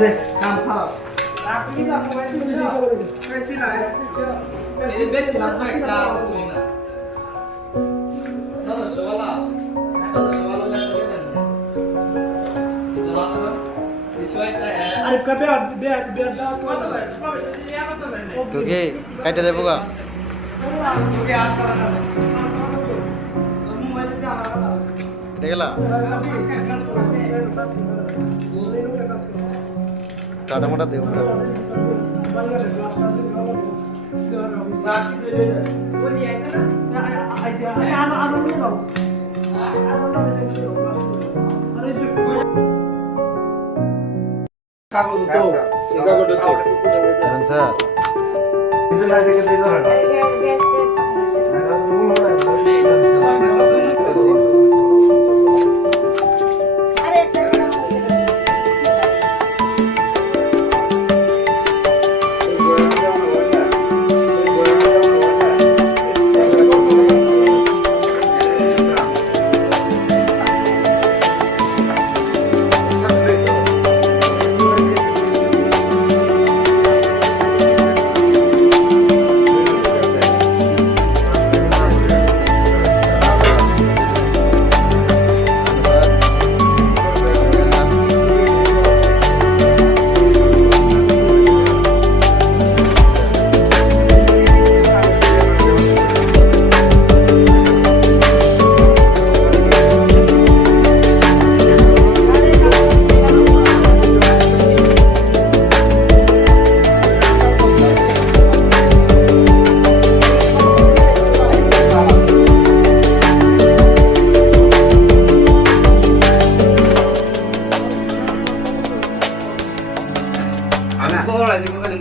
দে কাম খারাপ আপনি না মোবাইল দিয়ে कैसी लाए ये बेचलाम না একটা করি না সদস্য वाला লাগে দেন না ইসওয়াইটা আরে কবে বেড দাও তোকে কাইটা দেবো গা তোকে আস করা না মোবাইল দিয়ে আমার কথা এটা গেলা টাটা মোটা দেবো স্যার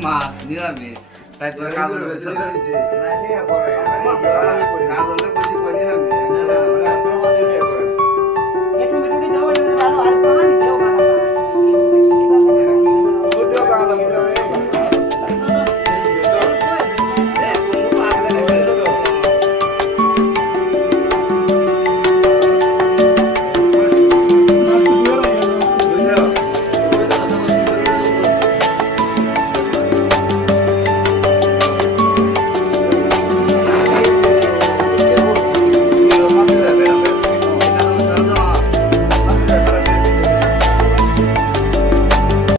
মাছ নিরামিষ তাই তোর কাজ